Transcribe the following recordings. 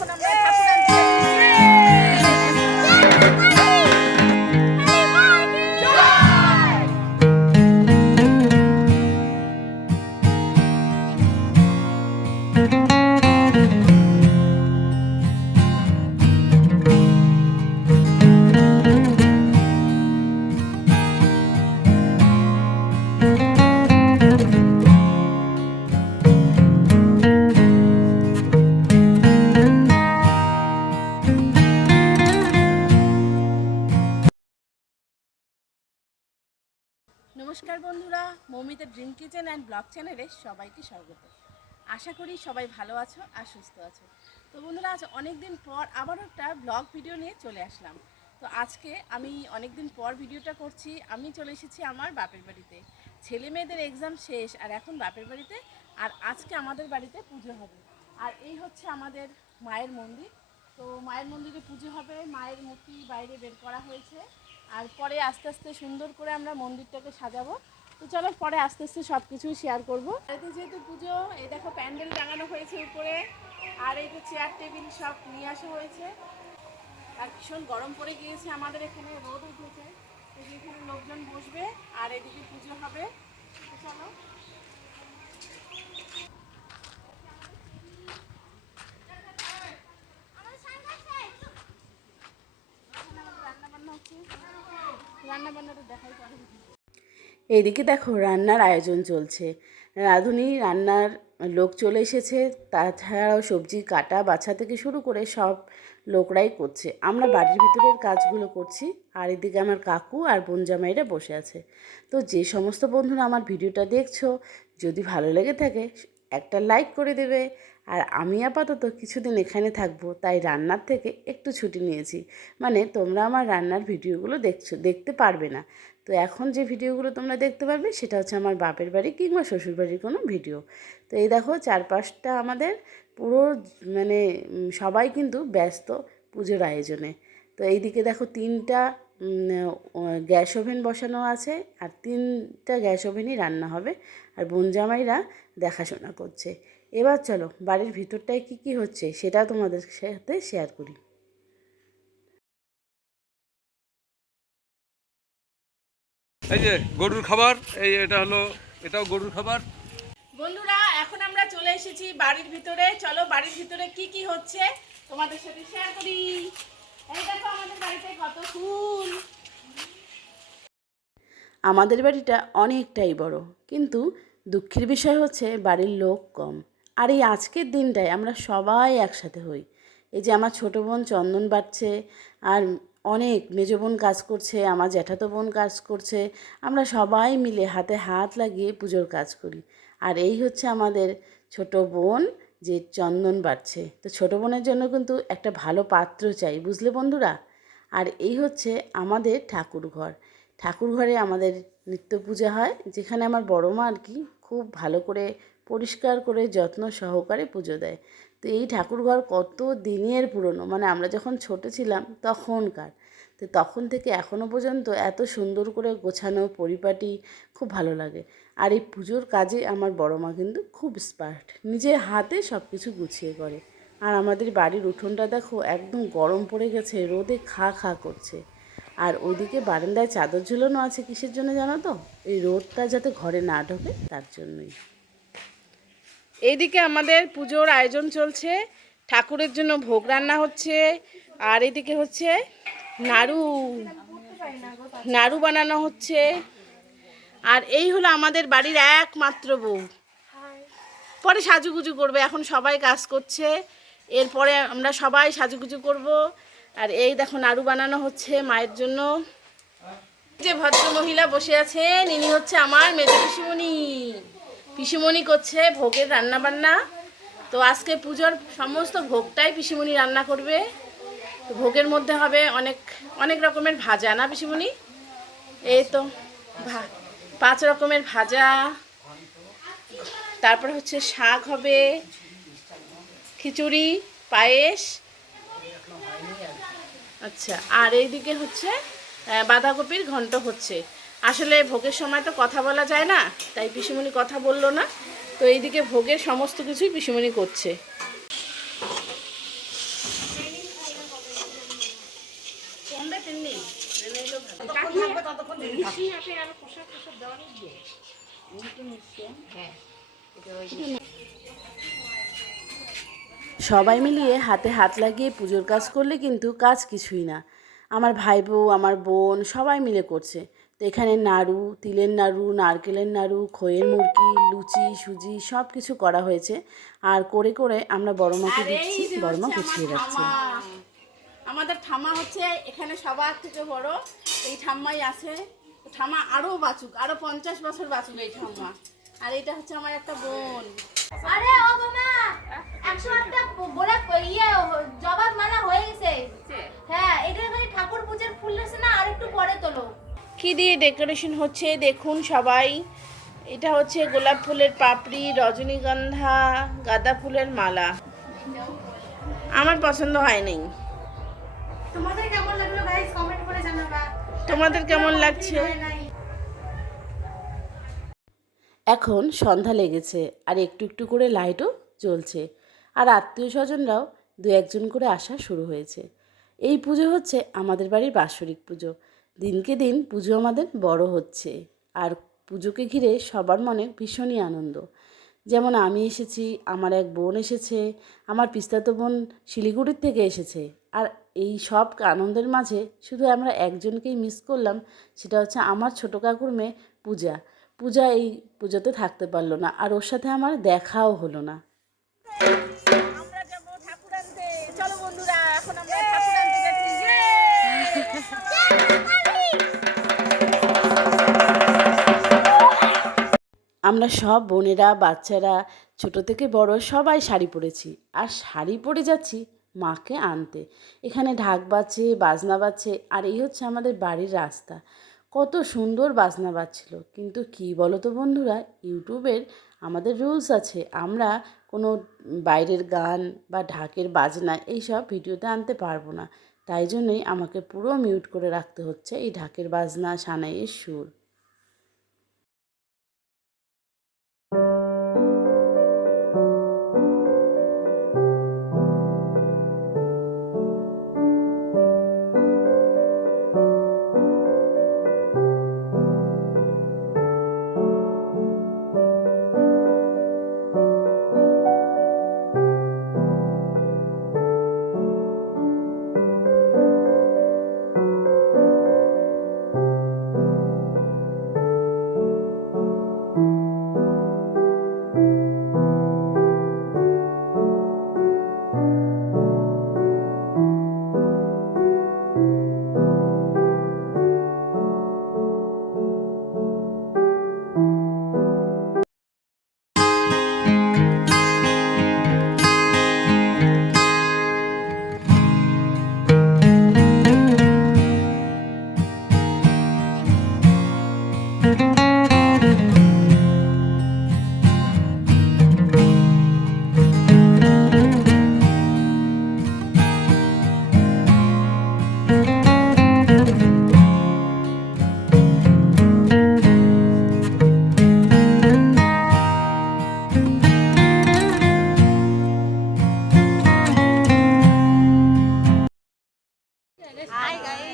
এখন আমরা ঠাকুর আনতে নমস্কার বন্ধুরা, Moumita dream kitchen and blog চ্যানেলে সবাইকে স্বাগত। আশা করি সবাই ভালো আছো আর সুস্থ আছো। তো বন্ধুরা, আজ অনেক দিন পর আবারও একটা ব্লগ ভিডিও নিয়ে চলে আসলাম। তো আজকে আমি অনেক দিন পর ভিডিওটা করছি। আমি চলে এসেছি আমার বাপের বাড়িতে। ছেলে মেয়েদের এক্সাম শেষ আর এখন বাপের বাড়িতে। আর আজকে আমাদের বাড়িতে পুজো হবে। আর এই হচ্ছে আমাদের মায়ের মন্দির। তো মায়ের মন্দিরে পুজো হবে, মায়ের মূর্তি বাইরে বের করা হয়েছে। আর পরে আস্তে আস্তে সুন্দর করে আমরা মন্দিরটাকে সাজাবো। তো চলো পরে আস্তে আস্তে সব কিছুই শেয়ার করবো। এতে যেহেতু পুজো, এই দেখো প্যান্ডেল টাঙানো হয়েছে উপরে, আর এই যে চেয়ার টেবিল সব নিয়ে আসা হয়েছে। আর ভীষণ গরম পড়ে গিয়েছে, আমাদের এখানে রোদ উঠেছে। তো যেখানে লোকজন বসবে আর এদিকে পুজো হবে। তো চলো রান্নাবান্নাটা দেখাই পারে। এইদিকে দেখো রান্নার আয়োজন চলছে। রাঁধুনি রান্নার লোক চলে এসেছে। তাছাড়াও সবজি কাটা বাছা থেকে শুরু করে সব লোকরাই করছে। আমরা বাড়ির ভিতরের কাজগুলো করছি। আর এদিকে আমার কাকু আর বোন জামাইরা বসে আছে। তো যে সমস্ত বন্ধুরা আমার ভিডিওটা দেখছো, যদি ভালো লেগে থাকে একটা লাইক করে দেবে। আর আমি আপাতত কিছুদিন এখানে থাকবো, তাই রান্নার থেকে একটু ছুটি নিয়েছি। মানে তোমরা আমার রান্নার ভিডিওগুলো দেখতে পারবে না। তো এখন যে ভিডিওগুলো তোমরা দেখতে পারবে সেটা হচ্ছে আমার বাপের বাড়ি কিংবা শ্বশুর বাড়ির কোনো ভিডিও। তো এই দেখো চারপাশটা আমাদের পুরো মানে সবাই কিন্তু ব্যস্ত পুজোর আয়োজনে। তো এইদিকে দেখো 3টা গ্যাস ওভেন বসানো আছে, আর 3টা গ্যাস ওভেনই রান্না হবে। আর বোন জামাইরা দেখাশোনা করছে। এবার চলো বাড়ির ভিতরটায় কী কী হচ্ছে সেটা তোমাদের সাথে শেয়ার করি। এই যে গরুর খাবার, এটা হলো, এটাও গরুর খাবার। বন্ধুরা, এখন আমরা চলে এসেছি বাড়ির ভিতরে। চলো বাড়ির ভিতরে কি কি হচ্ছে তোমাদের সাথে শেয়ার করি। এই দেখো আমাদের বাড়িতে কত ফুল। আমাদের বাড়িটা অনেকটাই বড়, কিন্তু দুঃখের বিষয় হচ্ছে বাড়ির লোক কম। আর এই আজকের দিনটায় আমরা সবাই একসাথে হই। এই যে আমার ছোটো বোন চন্দন বাটছে, আর অনেক মেজো বোন কাজ করছে, আমার জ্যাঠাতো বোন কাজ করছে। আমরা সবাই মিলে হাতে হাত লাগিয়ে পুজোর কাজ করি। আর এই হচ্ছে আমাদের ছোট বোন যে চন্দন বাটছে। তো ছোটো বোনের জন্য কিন্তু একটা ভালো পাত্র চাই, বুঝলে বন্ধুরা। আর এই হচ্ছে আমাদের ঠাকুর ঘর। ঠাকুর ঘরে আমাদের নিত্য পূজা হয়, যেখানে আমার বড় মা আর কি খুব ভালো করে পরিষ্কার করে যত্ন সহকারে পুজো দেয়। তো এই ঠাকুরঘর কত দিনের পুরনো, মানে আমরা যখন ছোট ছিলাম তখনকার। তো তখন থেকে এখনও পর্যন্ত এত সুন্দর করে গোছানো পরিপাটি, খুব ভালো লাগে। আর এই পুজোর কাজে আমার বড় মা কিন্তু খুব স্মার্ট, নিজের হাতে সব কিছু গুছিয়ে করে। আর আমাদের বাড়ির উঠোনটা দেখো একদম গরম পড়ে গেছে, রোদে খা খা করছে। আর ওইদিকে বারান্দায় চাদর ঝুলানো আছে, কিসের জন্য জানো তো? এই রোদটা যাতে ঘরে না ঢোকে তার জন্যই। এইদিকে আমাদের পুজোর আয়োজন চলছে, ঠাকুরের জন্য ভোগ রান্না হচ্ছে। আর এদিকে হচ্ছে নাড়ু নাড়ু বানানো হচ্ছে। আর এই হলো আমাদের বাড়ির একমাত্র বউ। পরে সাজুগুজু করবে, এখন সবাই কাজ করছে, এরপরে আমরা সবাই সাজুগুজু করব। আর এই দেখো নাড়ু বানানো হচ্ছে মায়ের জন্য। যে ভদ্র মহিলা বসে আছেন ইনি হচ্ছে আমার মেজো পিসিমণি। পিসিমণি করছে ভোগের রান্না বান্না। তো আজকে পুজোর সমস্ত ভোগটাই পিসিমণি রান্না করবে। তো ভোগের মধ্যে হবে অনেক অনেক রকমের ভাজা, না পিসিমণি? এই তো 5 রকমের ভাজা, তারপর হচ্ছে শাক হবে, খিচুড়ি, পায়েস। আচ্ছা, আর এইদিকে হচ্ছে বাঁধাকপির ঘন্ট হচ্ছে। আসলে ভোগের সময় তো কথা বলা যায় না, তাই পিসিমণি কথা বললো না। তো এইদিকে ভোগের সমস্ত কিছুই পিসিমণি করছে। সবাই মিলিয়ে হাতে হাত লাগিয়ে পুজোর কাজ করলে কিন্তু কাজ কিছুই না। আমার ভাই বউ, আমার বোন সবাই মিলে করছে। তো এখানে নাড়ু, তিলের নাড়ু, নারকেলের নাড়ু, খইয়ের মুরকি, লুচি, সুজি সব কিছু করা হয়েছে। আর করে করে আমরা বড় মাকে দিচ্ছি, বড় মা গুছিয়ে রাখছে। আমাদের ঠাম্মা হচ্ছে এখানে সবার থেকে বড়, এই ঠাম্মাই আছে। ঠাম্মা আরও বাঁচুক, আরও 50 বছর বাঁচুক এই ঠাম্মা। আর এটা হচ্ছে আমার একটা বোন। আরে ও মামা 108টা গোলা জবার মালা হয়ে গেছে। হ্যাঁ, এটা খালি ঠাকুর পূজার ফুল আছে না, আর একটু পরে তোলো। কি দিয়ে ডেকোরেশন হচ্ছে দেখুন সবাই। এটা হচ্ছে গোলাপ ফুলের পাপড়ি, রজনীগন্ধা, গাঁদা ফুলের মালা। আমার পছন্দ হয়নি। তোমাদের কেমন লাগলো গাইস কমেন্ট করে জানাবা। তোমাদের কেমন লাগছে? এখন সন্ধ্যা লেগেছে আর একটু একটু করে লাইটও জ্বলছে। আর আত্মীয় স্বজনরাও দু একজন করে আসা শুরু হয়েছে। এই পুজো হচ্ছে আমাদের বাড়ির বাৎসরিক পুজো। দিনকে দিন পুজো আমাদের বড় হচ্ছে। আর পুজোকে ঘিরে সবার মনে ভীষণই আনন্দ। যেমন আমি এসেছি, আমার এক বোন এসেছে, আমার পিস্তাতো বোন শিলিগুড়ির থেকে এসেছে। আর এই সব আনন্দের মাঝে শুধু আমরা একজনকেই মিস করলাম, সেটা হচ্ছে আমার ছোটো কাকুর মেয়ে পূজা। পূজা এই পুজোতে থাকতে পারলো না, আর ওর সাথে আমার দেখাও হলো না। আমরা যাব ঠাকুর আনতে। চলো বন্ধুরা, এখন আমরা ঠাকুর আনতে যাচ্ছি। আমরা সব বোনেরা, বাচ্চারা, ছোট থেকে বড় সবাই শাড়ি পরেছি। আর শাড়ি পরে যাচ্ছি মাকে আনতে। এখানে ঢাক বাজছে, বাজনা বাজছে, আর এই হচ্ছে আমাদের বাড়ির রাস্তা। কত সুন্দর বাজনা বাজছিল। কিন্তু কি বলো তো বন্ধুরা, ইউটিউবের আমাদের রুলস আছে, আমরা কোনো বাইরের গান বা ঢাকের বাজনা এইসব ভিডিওতে আনতে পারবো না। তাই জন্যই আমাকে পুরো মিউট করে রাখতে হচ্ছে এই ঢাকের বাজনা, সানাইয়ের সুর।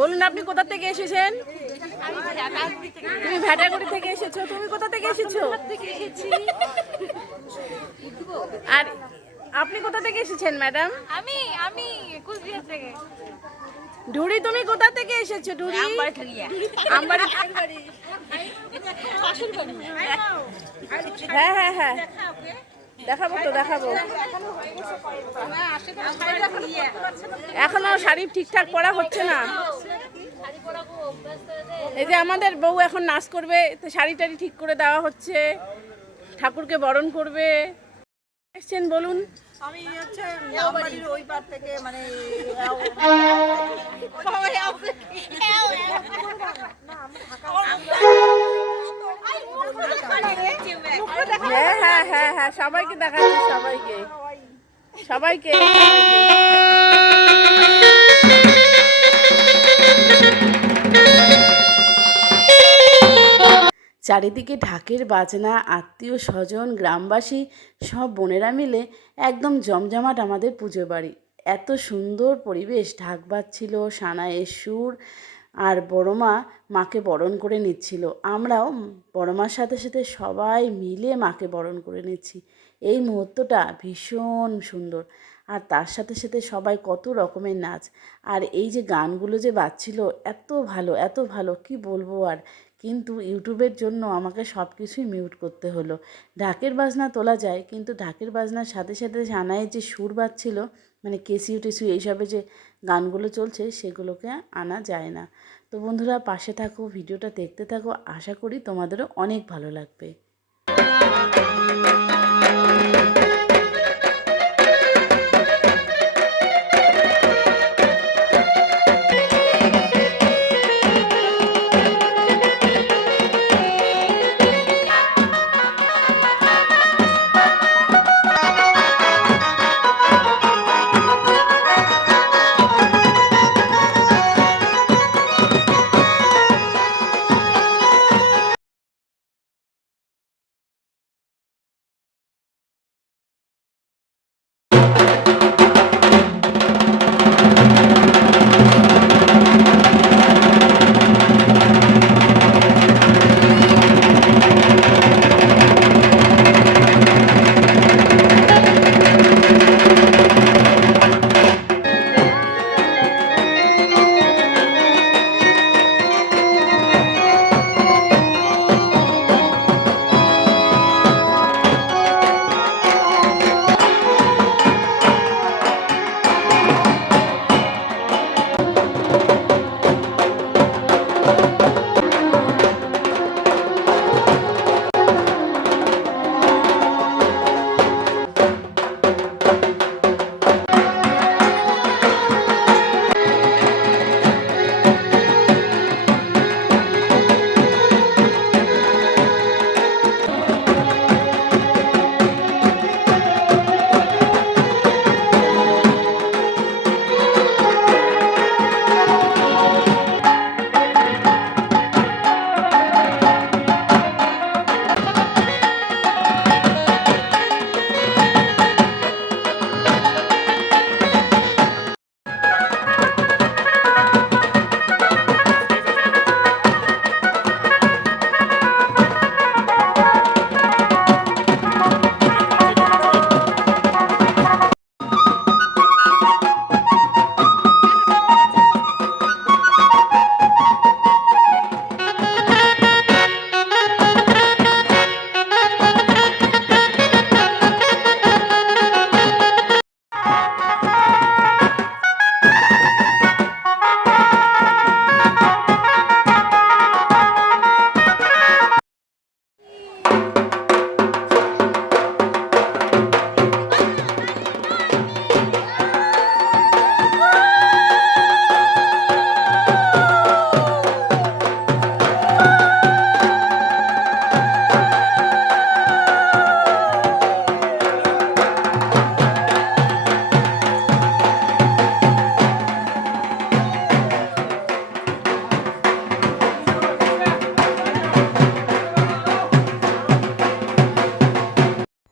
বলুন আপনি কোথা থেকে এসেছেন? তুমি ভ্যাটাগুড়ি থেকে এসেছো। তুমি কোথা থেকে এসেছো? আর আপনি কোথা থেকে এসেছেন ম্যাডাম? আমি আমি কুচবিহার থেকে। ঢুড়ি তুমি কোথা থেকে এসেছো? ঢুড়ি আমবাড়ি। হ্যাঁ হ্যাঁ হ্যাঁ, দেখাবো তো, দেখাবো। এখনো শাড়ি ঠিকঠাক পরা হচ্ছে না। এই যে আমাদের বউ এখন নাচ করবে, তো শাড়ি টাড়ি ঠিক করে দেওয়া হচ্ছে, ঠাকুরকে বরণ করবে। এসছেন বলুন। আমি হচ্ছে আমবাড়ির ওই পার থেকে, মানে হ্যাঁ হ্যাঁ হ্যাঁ হ্যাঁ, সবাইকে দেখাচ্ছি, সবাইকে সবাইকে। চারিদিকে ঢাকের বাজনা, আত্মীয় স্বজন, গ্রামবাসী সব বোনেরা মিলে একদম জমজমাট আমাদের পুজো বাড়ি। এত সুন্দর পরিবেশ, ঢাক বাজছিল, সানাইয়ের সুর, আর বড় মা মাকে বরণ করে নিচ্ছিল। আমরাও বড় মার সাথে সাথে সবাই মিলে মাকে বরণ করে নিচ্ছি। এই মুহূর্তটা ভীষণ সুন্দর। আর তার সাথে সাথে সবাই কত রকমের নাচ, আর এই যে গানগুলো যে বাজছিল এত ভালো কি বলবো আর। কিন্তু ইউটিউবের জন্য আমাকে সব কিছুই মিউট করতে হলো। ঢাকের বাজনা তোলা যায়, কিন্তু ঢাকের বাজনার সাথে সাথে সানাইয়ের যে সুর বাজছিল, মানে কেসিউ টেসিউ এইসবে যে গানগুলো চলছে সেগুলোকে আনা যায় না। তো বন্ধুরা পাশে থাকো, ভিডিওটা দেখতে থাকো, আশা করি তোমাদেরও অনেক ভালো লাগবে।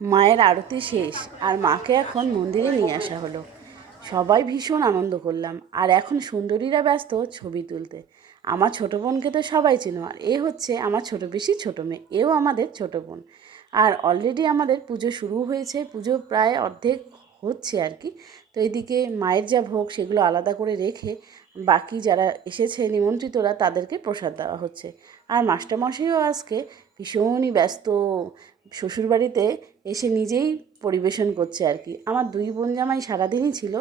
মায়ের আরতি শেষ, আর মাকে এখন মন্দিরে নিয়ে আসা হলো। সবাই ভীষণ আনন্দ করলাম। আর এখন সুন্দরীরা ব্যস্ত ছবি তুলতে। আমার ছোটো বোনকে তো সবাই চেনো, আর এ হচ্ছে আমার ছোটো পিসি ছোটো মেয়ে, এও আমাদের ছোটো বোন। আর অলরেডি আমাদের পুজো শুরু হয়েছে, পুজো প্রায় অর্ধেক হচ্ছে আর কি। তো এদিকে মায়ের যা ভোগ সেগুলো আলাদা করে রেখে বাকি যারা এসেছে নিমন্ত্রিতরা তাদেরকে প্রসাদ দেওয়া হচ্ছে। আর মাস্টারমশাইও আজকে ভীষণই ব্যস্ত, শ্বশুরবাড়িতে এসে নিজেই পরিবেশন করছে আর কি। আমার দুই বোন জামাই সারাদিনই ছিল।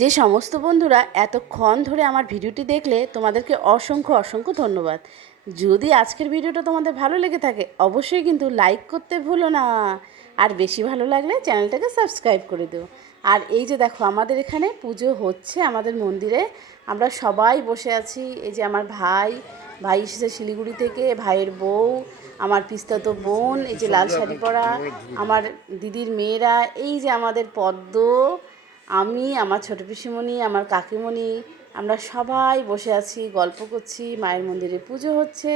যে সমস্ত বন্ধুরা এতক্ষণ ধরে আমার ভিডিওটি দেখলে তোমাদেরকে অসংখ্য অসংখ্য ধন্যবাদ। যদি আজকের ভিডিওটা তোমাদের ভালো লেগে থাকে অবশ্যই কিন্তু লাইক করতে ভুলো না, আর বেশি ভালো লাগলে চ্যানেলটাকে সাবস্ক্রাইব করে দিও। আর এই যে দেখো আমাদের এখানে পুজো হচ্ছে আমাদের মন্দিরে, আমরা সবাই বসে আছি। এই যে আমার ভাই এসেছে শিলিগুড়ি থেকে, ভাইয়ের বউ, আমার পিস্তাতো বোন, এই যে লাল শাড়ি পরা আমার দিদির মেয়েরা, এই যে আমাদের পদ্ম, আমি, আমার ছোটো পিসিমণি, আমার কাকিমণি, আমরা সবাই বসে আছি, গল্প করছি, মায়ের মন্দিরে পুজো হচ্ছে।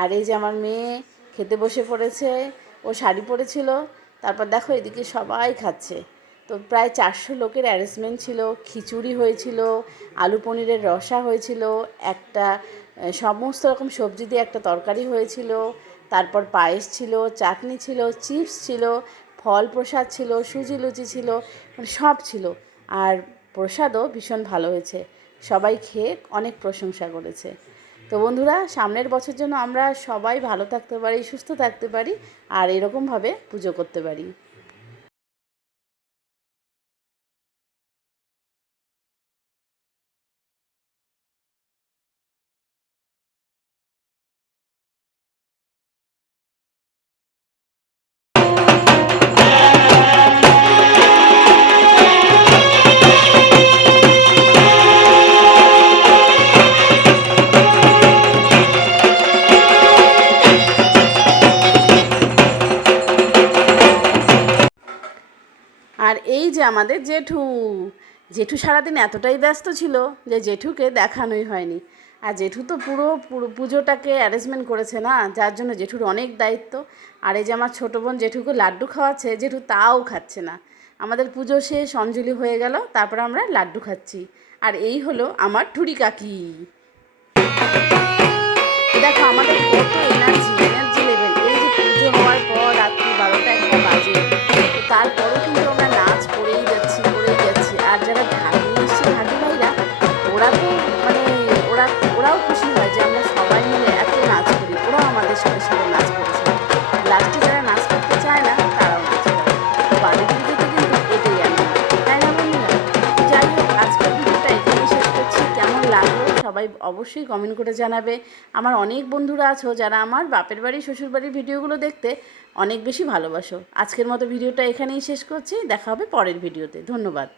আর এই যে আমার মেয়ে খেতে বসে পড়েছে, ও শাড়ি পরেছিল। তারপর দেখো এদিকে সবাই খাচ্ছে। তো প্রায় 400 লোকের অ্যারেঞ্জমেন্ট ছিল, খিচুড়ি হয়েছিল, আলু পনিরের রসা হয়েছিল, একটা সমস্ত রকম সবজি দিয়ে একটা তরকারি হয়েছিল, তারপর পায়েস ছিল, চাটনি ছিল, চিপস ছিল, ফল প্রসাদ ছিল, সুজি লুচি ছিল, মানে সব ছিল। আর প্রসাদও ভীষণ ভালো হয়েছে, সবাই খেয়ে অনেক প্রশংসা করেছে। তো বন্ধুরা, সামনের বছর জন্য আমরা সবাই ভালো থাকতে পারি, সুস্থ থাকতে পারি, আর এরকমভাবে পুজো করতে পারি। আর এই যে আমাদের জেঠু, জেঠু সারাদিন এতটাই ব্যস্ত ছিল যে জেঠুকে দেখানোই হয়নি। আর জেঠু তো পুরো পুজোটাকে অ্যারেঞ্জমেন্ট করেছে না, যার জন্য জেঠুর অনেক দায়িত্ব। আর এই যে আমার ছোটো বোন জেঠুকে লাড্ডু খাওয়াচ্ছে, জেঠু তাও খাচ্ছে না। আমাদের পুজো শেষ, অঞ্জলি হয়ে গেল, তারপর আমরা লাড্ডু খাচ্ছি। আর এই হলো আমার ঠুরি কাকি। দেখো আমাদের কত এনার্জি লেভেল। এই যে পুজো হওয়ার পর রাত্রি 12টা-1টা বাজে, তো তারপরও কিন্তু আমরা নাচ করেই যাচ্ছি। আর যারা ঢাক নিয়ে এসছে ঢাকি ভাইরা, ওরা তো মানে ওরাও খুশি হয় যে আমরা সবাই মিলে এত নাচ করি। ওরাও আমাদের সাথে সাথে নাচ করেছে। লাস্টে যারা নাচ করতে চায় না তারাও নাচ করে। তো বাড়ির পুজোতে কিন্তু এটাই আনন্দ, তাই না বন্ধুরা? যাই হোক, আজকের ভিডিওটা এখানেই শেষ করছি। কেমন লাগলো সবাই অবশ্যই কমেন্ট করে জানাবে। আমার অনেক বন্ধুরা আছো যারা আমার বাপের বাড়ি শ্বশুর বাড়ির ভিডিওগুলো দেখতে অনেক বেশি ভালোবাসো। আজকের মতো ভিডিওটা এখানেই শেষ করছি, দেখা হবে পরের ভিডিওতে। ধন্যবাদ।